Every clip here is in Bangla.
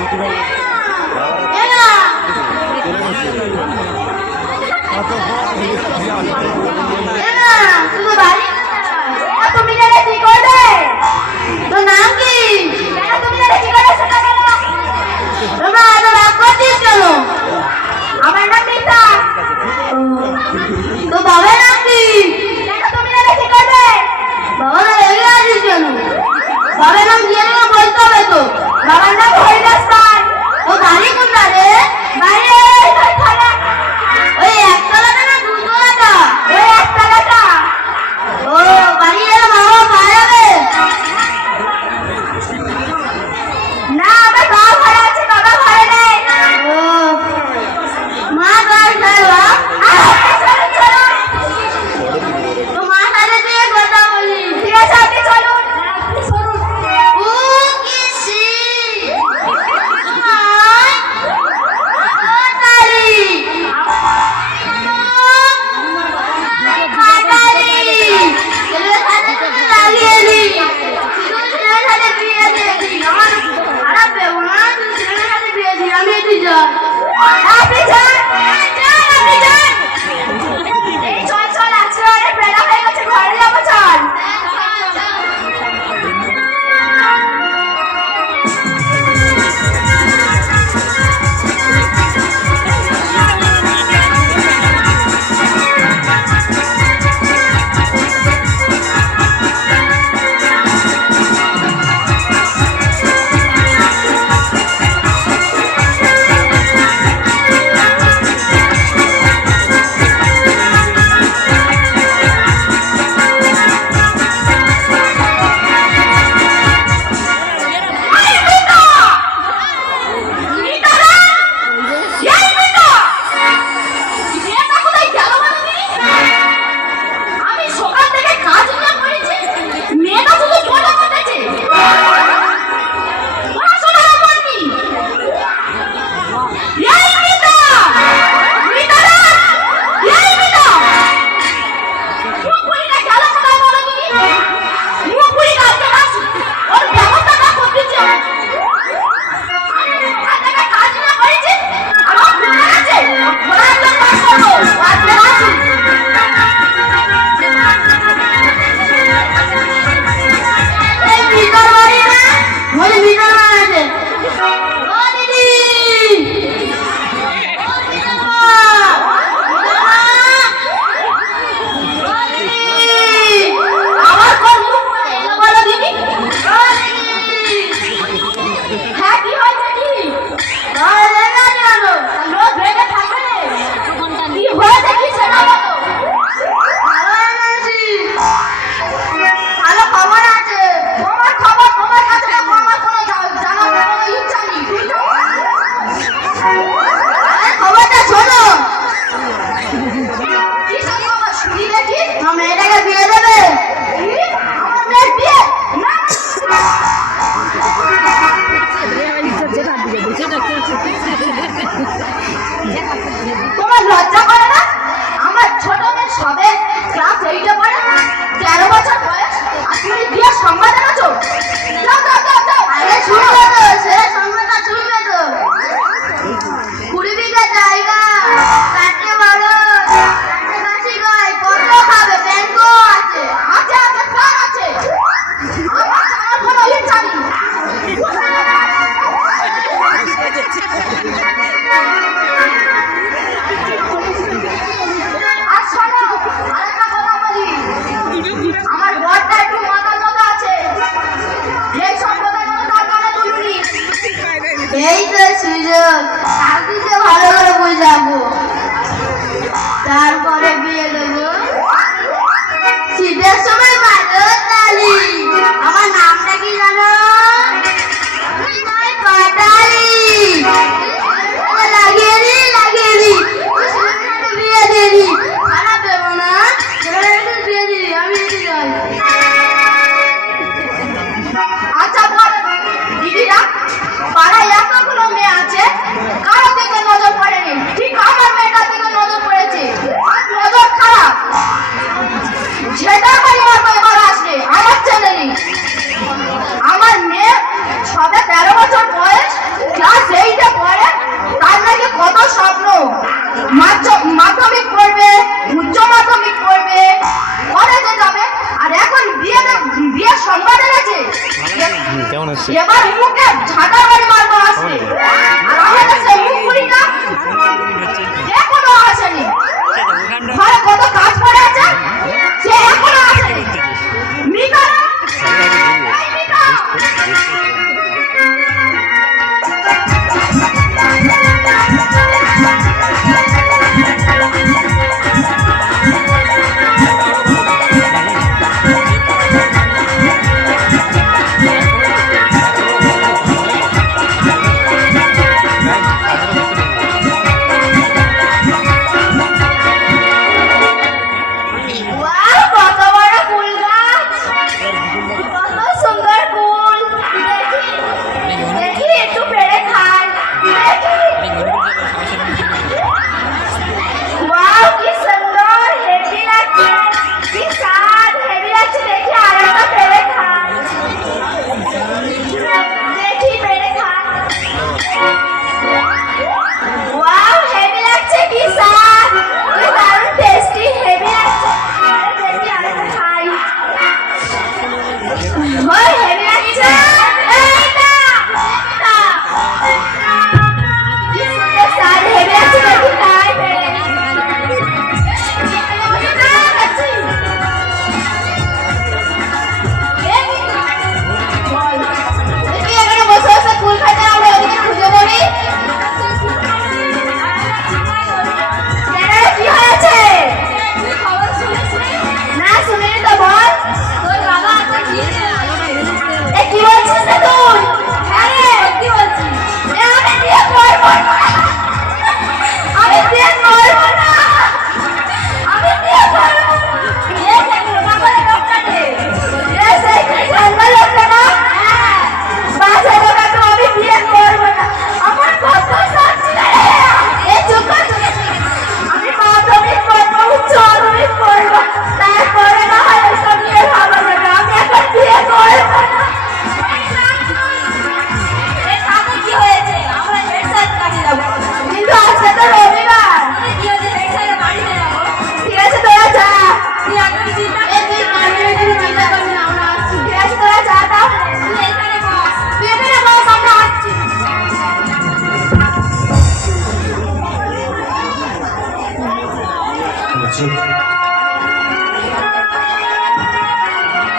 তুমি কি করবে? তোর নাম কি? তুমি কি করবে সেটা বলো। তোমরা এত রাগ করছিস কেন? আমার নাম মিতা। তো বাবার নাম কি? তুমি কি করবে? বাবা রেগে আছিস কেন? বাবার নাম দিয়ে বলতে হবে তো। বাবার নাম হরিদাস পাল। ও বাড়ি কোনটা রে? বাড়ি ওই একতলাটা না দুতলাটা? ওই একতলাটা। ও বাড়ি এলে বাবা ভাড়া যাবে না? আমার বাবা ভাড়া আছে, বাবা ভাড়া নেই। ও মা কার খাওয়া? তো মা সাথে দিয়ে কথা বলি। ঠিক আছে, আপনি চলুন। ও কিসি তোমার লজ্জা করে না? আমার ছোট মেয়ে সবে ক্লাস 8-এ পড়ে, 13 বছর বয়স, আর তুমি বিয়ের সংবাদ এনেছো? যাও যাও যাও যাও। আরে শুনবে তো, সে সংবাদটা শুনবে তো। 20 বিঘা জায়গা, 4টে বড়, 4টে কাশি গায়, কত খাবে? ব্যাংকও আছে। আছে আছে, কার আছে? আমার জানার কোনো ইচ্ছা নেই। আমার বড়টা একটু মাথা কথা আছে, এই সম্প্রদায় কোনো দরকারে তুলুনি। এই তো সুযোগ, কাকুকে ভালো করে বুঝাবো, তারপরে বিয়ে দেবো। শীতের সময় ভালো তালি। আমার নামটা কি জানো? পাটালি। লাগিয়ে দি লাগিয়ে দি, বিয়ে দিয়ে দি। খারাপ দেবো না, বিয়ে দিই, আমি এটি যাই। আচ্ছা বল দিদিরা, পাড়ায় এতগুলো মেয়ে আছে, কারো দিকে নজর পড়েনি, ঠিক আমার মেয়েটার দিকে নজর পড়েছে। নজর খারাপ। ঝাঁটার বাড়ি মারবো আসবে। আর আমার কাছে মুখ পুরিটা এখনো আসেনি। ঘরে কত কাজ পড়ে আছে, সে এখনো আসেনি। মিতা, এই মিতা।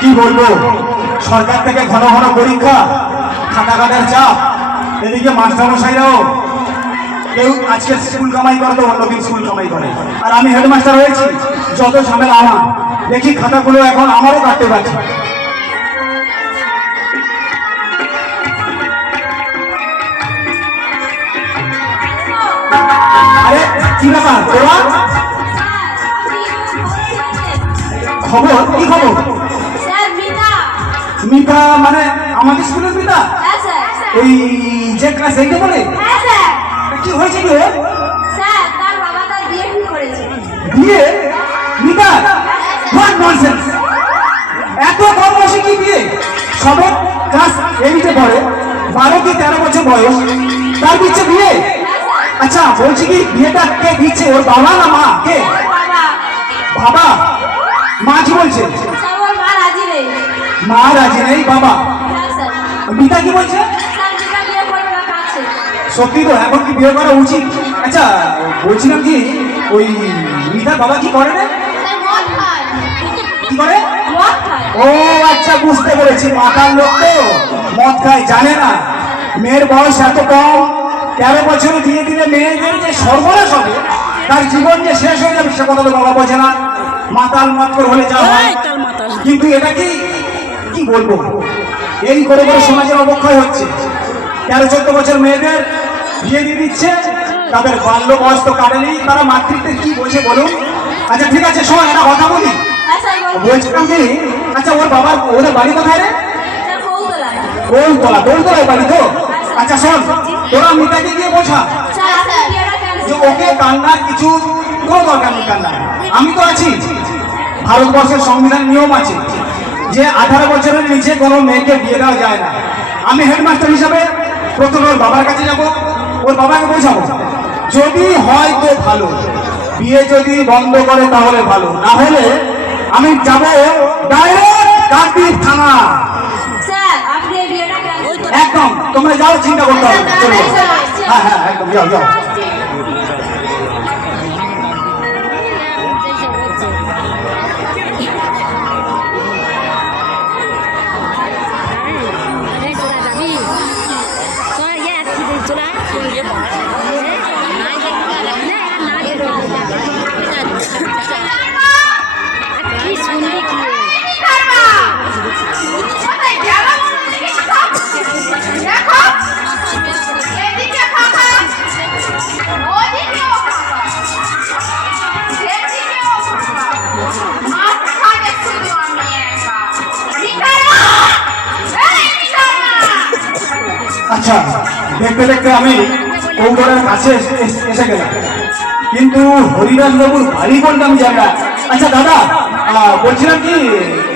কি বলবো, সরকার থেকে ঘন ঘন পরীক্ষা, খাতা খাতার চাপ, এদিকে মাস্টারমশাইরাও কেউ আজকে স্কুল কামাই করে তো অন্যদিন স্কুল কামাই করে, আর আমি হেডমাস্টার হয়েছি, যত ঝামেলা আমার। দেখি খাতাগুলো এখন আমারও কাটতে পারছি। আরে কি ব্যাপার তোরা? খবর কি খবর? মিতা মানে আমাদের স্কুলের মিতা? এই যে ক্লাস 8 বলে? কি হয়েছে কি? বিয়ে? Mita what nonsense! এত কম বয়সে কি বিয়ে? সবে ক্লাস 8 পড়ে, 12 কি 13 বছর বয়স, তার দিচ্ছে বিয়ে? আচ্ছা বলছি কি, বিয়েটা কে দিচ্ছে, ওর বাবা না মা? কে? বাবা। মা কি বলছে? মা রাজি নেই, বাবা। মিতা কি বলছে? সত্যি তো, এখন কি বিয়ে করা উচিত? আচ্ছা বলছিলাম কি, ওই মিতার বাবা কি করে না? কি করে? ও আচ্ছা বুঝতে পেরেছি, মাতার লোক তো, মদ খায়, জানে না মেয়ের বয়স এত কম, 13 বছরে দিয়ে দিলে মেয়েদের যে সর্বনাশ হবে, তার জীবন যে শেষ হয়ে যাবে, সে কথা তো বাবা বোঝে না। মাতাল মাতকর হলে যা হয়। কিন্তু এটা কি বলবো, এই করে করে সমাজের অবক্ষয় হচ্ছে। 13-14 বছর মেয়েদের বিয়ে দিয়ে দিচ্ছে, তাদের বাল্য বয়স তো কাটেনি, তারা মাতৃত্বের কি বোঝে বলুন? আচ্ছা ঠিক আছে, শোন একটা কথা বলি। বলছিলাম কি, আচ্ছা ওর বাবার ওদের বাড়ি কোথায় রে? দোলতলায় বাড়ি তো? আচ্ছা শোন, তোরা মিতাকে গিয়ে বোঝা যে ওকে কান্নার কিছু কোনো দরকার নেই, কান্নার আমি তো আছি। ভারতবর্ষের সংবিধান নিয়ম আছে যে 18 বছরের নিচে কোনো মেয়েকে বিয়ে দেওয়া যায় না। আমি হেডমাস্টার হিসাবে প্রথমে ওর বাবার কাছে যাব, ওর বাবাকে বোঝাবো, যদি হয় তো ভালো, বিয়ে যদি বন্ধ করে তাহলে ভালো, না হলে আমি যাব ডাইরেক্ট গান্ধী থানা। একদম তোমরা যাও, চিন্তা করতে হবে না, চলে যাও। হ্যাঁ হ্যাঁ একদম যাও যাও। কোথায় গেল দেখো, এদিকে ফাঁকা, ওদিকেও ফাঁকা, সেদিকেও ফাঁকা, মাঝখানে শুধু আমি একা। নিকারা! এই নিকারা! আচ্ছা, দেখতে দেখতে আমি কৌতলের কাছে এসে গেলাম, কিন্তু হরিদাস বাবুর বাড়ি কোনটা আমি জানি না। আচ্ছা দাদা, বলছিলাম কি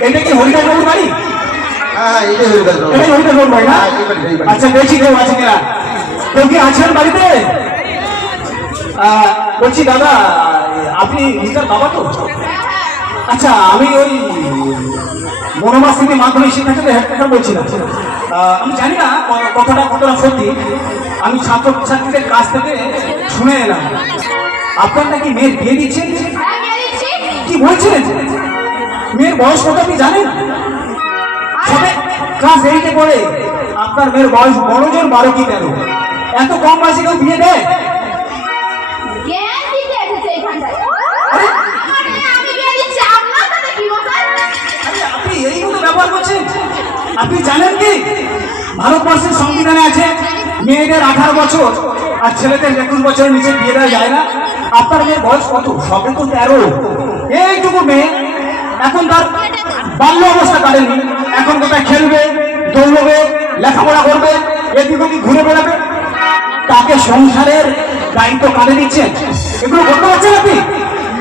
এটা কি হরিদাস বাবুর বাড়ি? হ্যাঁ, এটাই হয়ে গেল। এটাই হরিদাস বাবুর বাড়ি না? হ্যাঁ, এই বাড়ি, এই বাড়ি। আচ্ছা দেখছি কেউ আছে কিনা। কেউ কি আছেন বাড়িতে? বলছি দাদা, আপনি রিতার বাবা তো? আচ্ছা, আমি ওই মনোমাস থেকে মাধ্যমিক শিক্ষা থেকে হেডমাস্টার বলছিলাম। আমি জানি না কথাটা কতটা সত্যি, আমি ছাত্রছাত্রীদের কাছ থেকে শুনে এলাম আপনার নাকি মেয়ের বিয়ে দিচ্ছেন। আমি দিচ্ছি। কি বলছিলেন? মেয়ের বয়স কত আপনি জানেন? সবে ক্লাস 8-এ পড়ে। আপনার মেয়ের বয়স বড়জন 12 কি 13। এত কম বয়সে কেউ বিয়ে দেয়? জ্ঞান দিতে এসেছে এখানটায়। আমি বিয়ে দিচ্ছি, আপনার সাথে কি মশাই? আরে, আপনি এইগুলো ব্যবহার করছেন? আপনি জানেন কি ভারতবর্ষের সংবিধানে আছে মেয়েদের 18 বছর আর ছেলেদের 21 বছরের নিচে বিয়ে দেওয়া যায় না। আপনার মেয়ের বয়স কত? সবে তো 13। এইটুকু মেয়ে, এখন তার বাল্য অবস্থা কাটেনি, এখন কোথায় খেলবে, দৌড়বে, লেখাপড়া করবে, এদিক ওদিক ঘুরে বেড়াবে, তাকে সংসারের দায়িত্ব কাঁধে দিচ্ছেন। এগুলো বলতে পারছেন আপনি?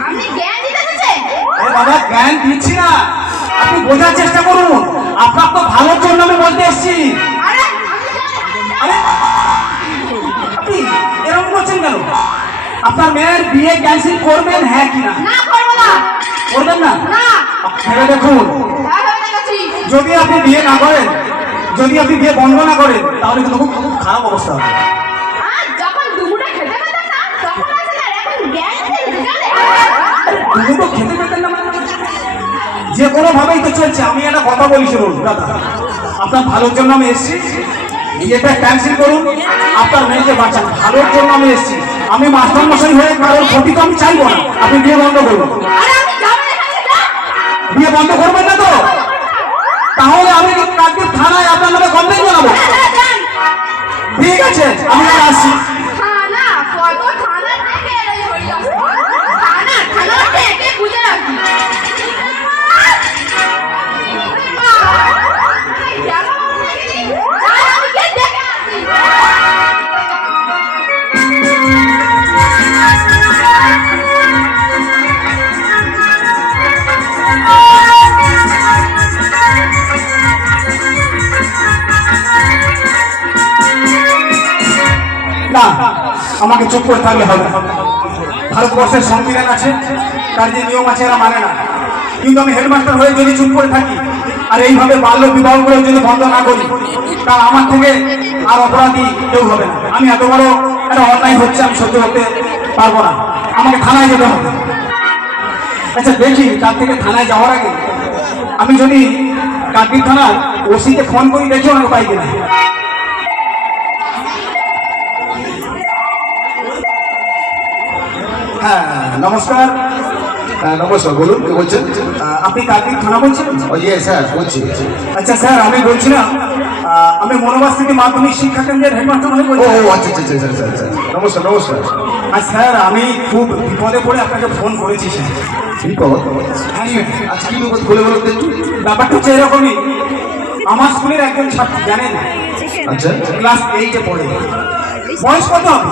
আপনি জ্ঞান দিতে এসেছেন? আরে বাবা, জ্ঞান দিচ্ছি না, আপনি বোঝার চেষ্টা করুন। আপনার তো ভালোর জন্য আমি বলতে এসেছি। আরে আমি আরে আপনি এরকম করছেন কেন? আপনার মেয়ের বিয়ে ক্যান্সেল করবেন, হ্যাঁ কি না? না করবো না। করবেন না? না। ভেবে দেখুন, হ্যাঁ, ভেবে দেখেছি। যদি আপনি বিয়ে না করেন, যদি আপনি বিয়ে বন্ধ না করেন, তাহলে কিন্তু খুব খুব খারাপ অবস্থা হবে। আর যখন দুপুরে খেতে পেতেন না, তখন আসেন, আর এখন জ্ঞান দিতে এসেছেন। তুমি তো খেতে পেতেন না মানে? যে কোনো ভাবেই তো চলছে। আমি একটা কথা বলি শুনুন দাদা, আপনার ভালোর জন্য আমি এসেছি, বিয়েটা ক্যান্সেল করুন, আপনার মেয়েকে বাঁচান, ভালোর জন্য আমি এসেছি। আমি মাস্টার মশাই হয়ে কারোর ক্ষতি তো আমি চাইবো না। আপনি বিয়ে বন্ধ করুন। আরে আমি যাবো না এখান থেকে। বিয়ে বন্ধ করবেন না তো? তাহলে আমি কালকে থানায় আপনার নামে কমপ্লেন জানাবো। হ্যাঁ, যান। ঠিক আছে, আমি আর আসছি। থানা? কত থানা থেকে এলাই হরিদাস? থানা থেকে বুঝে রাখি। যাবো নাকি? যান, আমি গিয়ে দেখে আসি। না, আমাকে চুপ করে থাকলে হবে না। ভারতবর্ষের সংবিধান আছে, তার যে নিয়ম আছে এরা মানে না। কিন্তু আমি হেডমাস্টার হয়ে যদি চুপ করে থাকি আর এইভাবে বাল্য বিবাহ করে যদি বন্ধ না করি, তা আমার থেকে আর অপরাধী কেউ হবে না। আমি এত বড় একটা অন্যায় হচ্ছে, আমি সহ্য করতে পারবো না, আমাকে থানায় যেতে হবে। আচ্ছা দেখি, তার থেকে থানায় যাওয়ার আগে আমি যদি কাকদ্বীপ থানার ওসিকে ফোন করি, দেখি আমাকে পাই কিনা। হ্যাঁ নমস্কার। হ্যাঁ, নমস্কার, বলুন কে বলছেন? আপনি কাকদ্বীপ থানা বলছেন? ও ইয়ে স্যার, বলছি। আচ্ছা স্যার, আমি বলছিলাম আমি মনোবাস থেকে মাধ্যমিক শিক্ষা কেন্দ্রের হেডমাস্টার হয়ে ও বলছি। আচ্ছা আচ্ছা আচ্ছা স্যার স্যার, নমস্কার নমস্কার। আর স্যার, আমি খুব বিপদে পড়ে আপনাকে ফোন করেছি স্যার। বিপদ? হ্যাঁ স্যার, আচ্ছা, কি বিপদ খুলে বলুন তো একটু। ব্যাপারটা হচ্ছে এরকমই। আমার স্কুলের একজন ছাত্র, জানেন, আচ্ছা ক্লাস 8-এ পড়ে। বয়স কত হবে?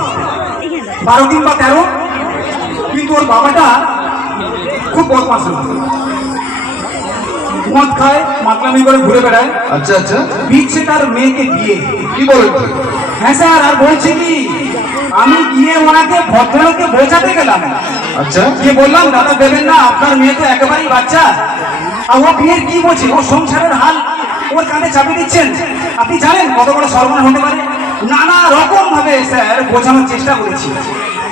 12 কিংবা 13। কিন্তু ওর বাবাটা খুব বদমাশ লোক। মদ খায়, মাতলামি করে ঘুরে বেড়ায়, আচ্ছা আচ্ছা, দিচ্ছে তার মেয়েকে বিয়ে। কি বলেন? হ্যাঁ স্যার, আর বলছে কি, আমি গিয়ে ওনাকে ভদ্রলোককে বোঝাতে গেলাম, আচ্ছা, গিয়ে বললাম দাদা দেবেন না, আপনার মেয়ে তো একেবারেই বাচ্চা। আর ও বিয়ের কি বলছে, ও সংসারের হাল ওর কাঁধে চাপিয়ে দিচ্ছেন। আপনি জানেন কত বড় সর্বনাশ হতে পারে। নানা রকম ভাবে স্যার বোঝানোর চেষ্টা করেছি,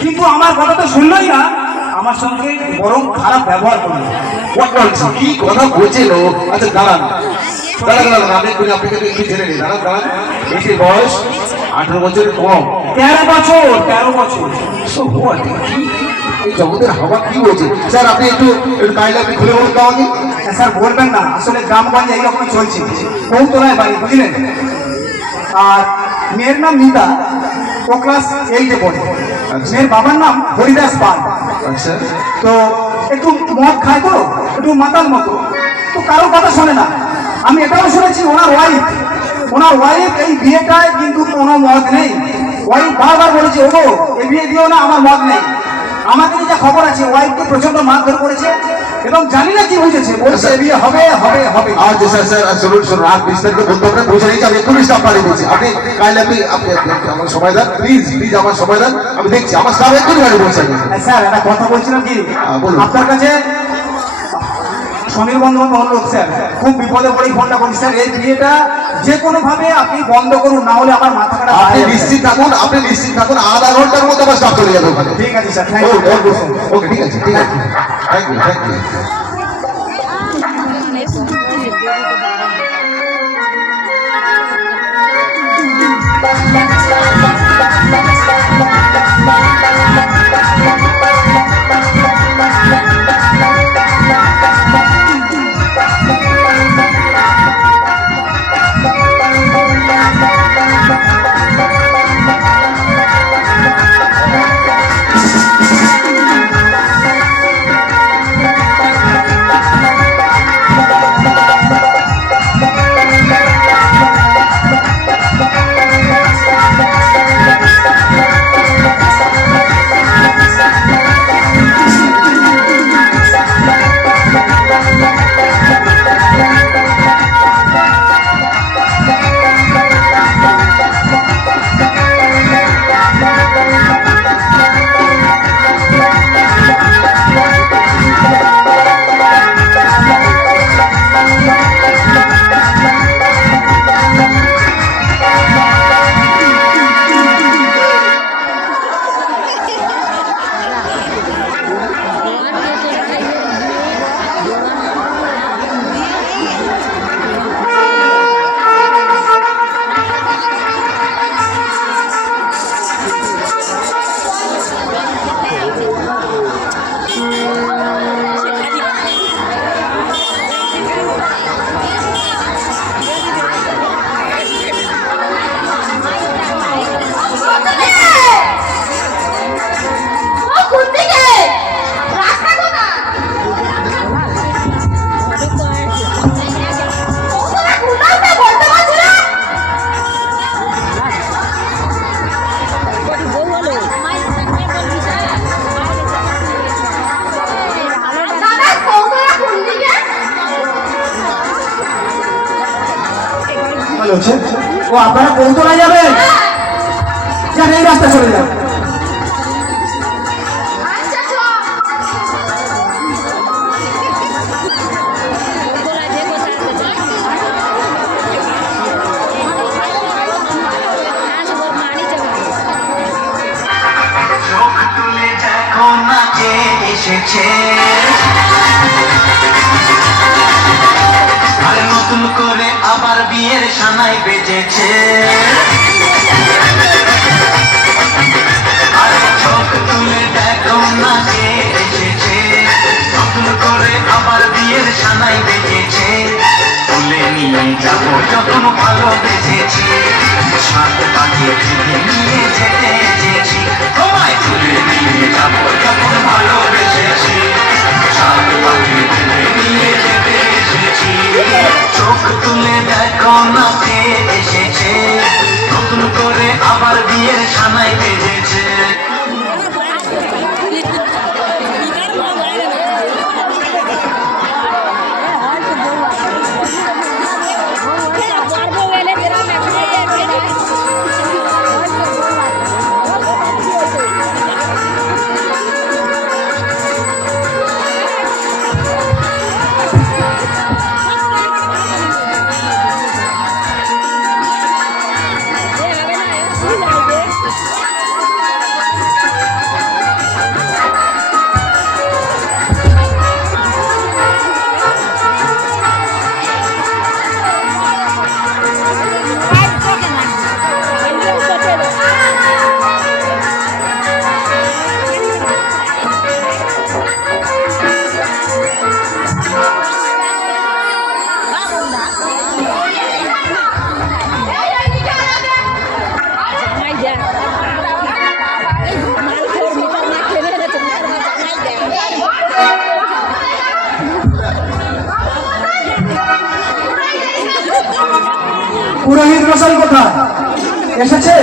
কিন্তু আমার কথা তো শুনলই না, আমার সঙ্গে বরং খারাপ ব্যবহার করলো। কি কথা বলছেন ও? আচ্ছা দাঁড়ান দাঁড়ান দাঁড়ান, আমি আপনাকে একটু জেনে নিই। দাঁড়ান দাঁড়ান, এটির বয়স 18 বছরের কম। 13 বছর 13 বছর। So what? এই জগতের হাওয়া কি বলছে? স্যার আপনি একটু কাইন্ডলি আপনি খুলে বলুন তো আমাকে। স্যার বলবেন না, আসলে গ্রামগঞ্জে এইরকমই চলছে। কৌতলায় বাড়ি, বুঝলেন? আর মেয়ের নাম মিতা, ও ক্লাস 8-এ পড়ে। মেয়ের বাবার নাম হরিদাস পাল। আচ্ছা তো একটু মদ খায়, তো একটু মাতাল মতো, তো কারোর কথা শোনে না। আমি এটাও শুনেছি ওনার ওয়াইফ এই বিয়েটায় কিন্তু কোনো মত নেই। ওয়াইফ বারবার বলেছে, ওগো এই বিয়ে দিও না, আমার মত নেই। আমাদের যা খবর আছে, ওয়াইফকে প্রচন্ড মারধর করেছে এবং জানি না কি বুঝেছে, বলছে এ বিয়ে হবে হবে হবে। আচ্ছা স্যার স্যার শুনুন শুনুন, আর বিস্তারিত বলতে আপনার বোঝা নিয়েছি। আমি একটু স্টাফ পাঠিয়ে দিচ্ছি। আপনি কাইন্ডলি আপনি আমার সময় দেন, প্লিজ প্লিজ আমার সময় দেন, আমি দেখছি। আমার স্টাফ একটু গাড়ি বলছে। স্যার একটা কথা বলছিলাম কি, বলুন। আপনার কাছে সমীর বন্দ্যোপাধ্যায় অনুরোধ স্যার, খুব বিপদে পড়েই ফোনটা করছি স্যার, এই বিয়েটা যে কোনো ভাবে আপনি বন্ধ করুন, না হলে আমার মাথা কাটা। আপনি নিশ্চিত থাকুন, আপনি নিশ্চিত থাকুন, আধা ঘন্টার মধ্যে আমার স্টাফ চলে যাবে ওখানে। ঠিক আছে স্যার, থ্যাংক ইউ। ওকে ঠিক আছে ঠিক আছে, থ্যাংক ইউ থ্যাংক ইউ। হচ্ছে ও, আপনারা কৌতলায় যাবেন, যান এই রাস্তা চলে যান। এসেছে আর নতুন করে আবার বিয়ের সানাই বেজেছে। আর চোখ তুলে দেখো না কে এসেছে, নতুন করে আবার বিয়ের সানাই বেজেছে। তুলে নিয়ে যাবো যখন ভালোবেসেছি, সাত পাখি থেকে নিয়ে যেতে এসেছি। তোমায় তুলে নিয়ে যাবো যখন ভালোবেসেছি, সাত পাখি থেকে নিয়ে যেতে এসেছি। চোখ তুলে দেখো না কে এসেছে, নতুন পুরোহিত মশাই কোথায় এসেছে?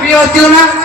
প্রিয় হচ্ছিল না